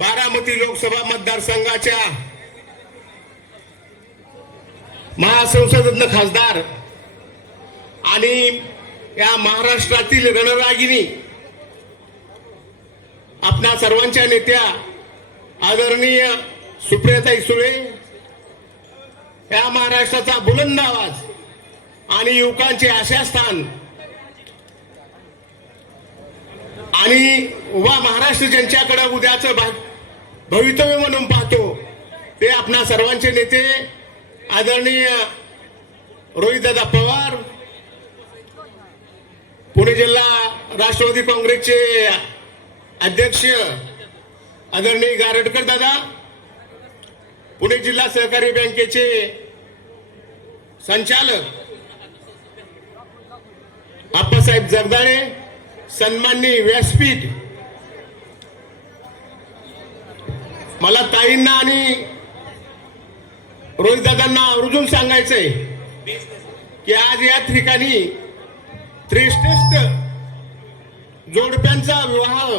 बारामती लोकसभा मतदारसंघाच्या महासंसदरत्न खासदार आणि या महाराष्ट्रातील रणरागिणी आपणा सर्वांच्या नेत्या आदरणीय सुप्रियाताई सुळे, या महाराष्ट्राचा बुलंद आवाज आणि युवकांचे आशास्थान आणि उभा महाराष्ट्र ज्यांच्याकडे उद्याचं भवितव्य म्हणून पाहतो ते आपणा सर्वांचे नेते आदरणीय रोहितदादा पवार, पुणे जिल्हा राष्ट्रवादी काँग्रेसचे अध्यक्ष आदरणीय गारटकर दादा, पुणे जिल्हा सहकारी बँकेचे संचालक आप्पासाहेब जगदाळे, सन्माननीय व्यासपीठ, मला ताईंना आणि रोहितदादांना आवर्जून सांगायचंय की आज या ठिकाणी श्रेष्ठ जोडप्यांचा विवाह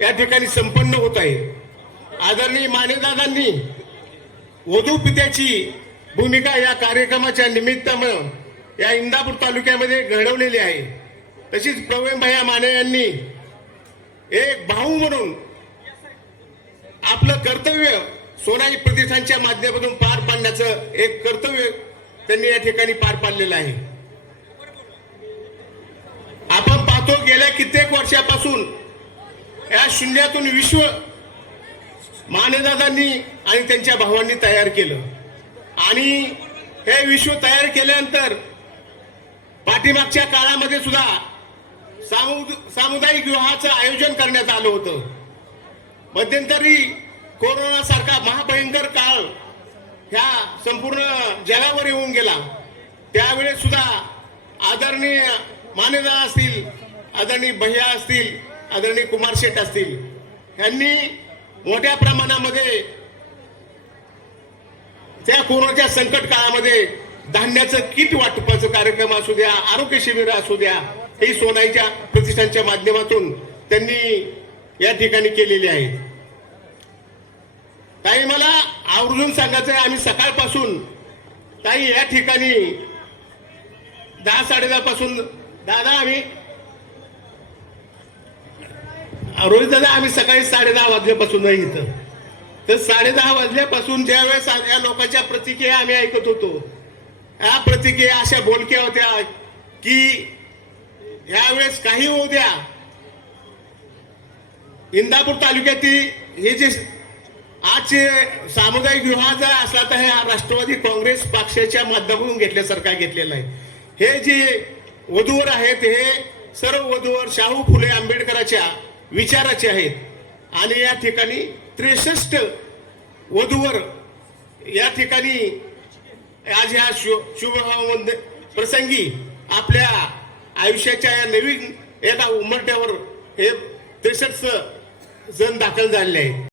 या ठिकाणी संपन्न होत आहे। आदरणीय मानेदादांनी वधू पित्याची भूमिका या कार्यक्रमाच्या निमित्तानं या इंदापूर तालुक्यामध्ये घडवलेली आहे। तशीच प्रवीणभाई माने यांनी एक भाऊ म्हणून आपलं कर्तव्य सोनाई प्रतिष्ठानच्या माध्यमातून पार पाडण्याचं एक कर्तव्य त्यांनी या ठिकाणी पार पाडलेलं आहे। आपण पाहतो गेल्या कित्येक वर्षापासून या शून्यातून विश्व मानेदादांनी आणि त्यांच्या भावांनी तयार केलं आणि हे विश्व तयार केल्यानंतर पाठीमागच्या काळामध्ये सुद्धा सामुदायिक विवाहाचं आयोजन करण्यात आलं होतं। मध्यंतरी कोरोना सारखा महाभयंकर काळ ह्या संपूर्ण जगावर येऊन गेला, त्यावेळेस सुद्धा आदरणीय मानेदादा असतील, आदरणीय भैया असतील, आदरणीय कुमार शेठ असतील, यांनी मोठ्या प्रमाणामध्ये त्या कोरोनाच्या संकट काळामध्ये धान्याचं किट वाटपाचं कार्यक्रम असू द्या, आरोग्य शिबिर असू द्या, ही सोनाईच्या प्रतिष्ठानच्या माध्यमातून त्यांनी या ठिकाणी केलेली आहे। ताई मला आवर्जून सांगायचं आहे, आम्ही सकाळपासून ताई या ठिकाणी 10-10:30 पासून दादा आम्ही रोहित दादा आम्ही सकाळी 10:30 वाजल्यापासून इथं, तर 10:30 वाजल्यापासून ज्या वेळेस या लोकांच्या प्रतिक्रिया आम्ही ऐकत होतो, या प्रतिक्रिया अशा बोलक्या होत्या की यावेळेस काही होऊ द्या, इंदापूर तालुक्यातील हे जे आजचे सामुदायिक विवाह जर असला तर हे राष्ट्रवादी काँग्रेस पक्षाच्या माध्यमातून घेतल्यासारखा घेतलेला आहे। हे जे वधूवर आहेत हे सर्व वधूवर शाहू फुले आंबेडकरांच्या विचाराचे आहेत आणि या ठिकाणी 63 वधूवर या ठिकाणी आज ह्या शुभ प्रसंगी आपल्या आयुष्याच्या या नवीन एका उमरट्यावर हे 63 जण दाखल झालेले आहेत।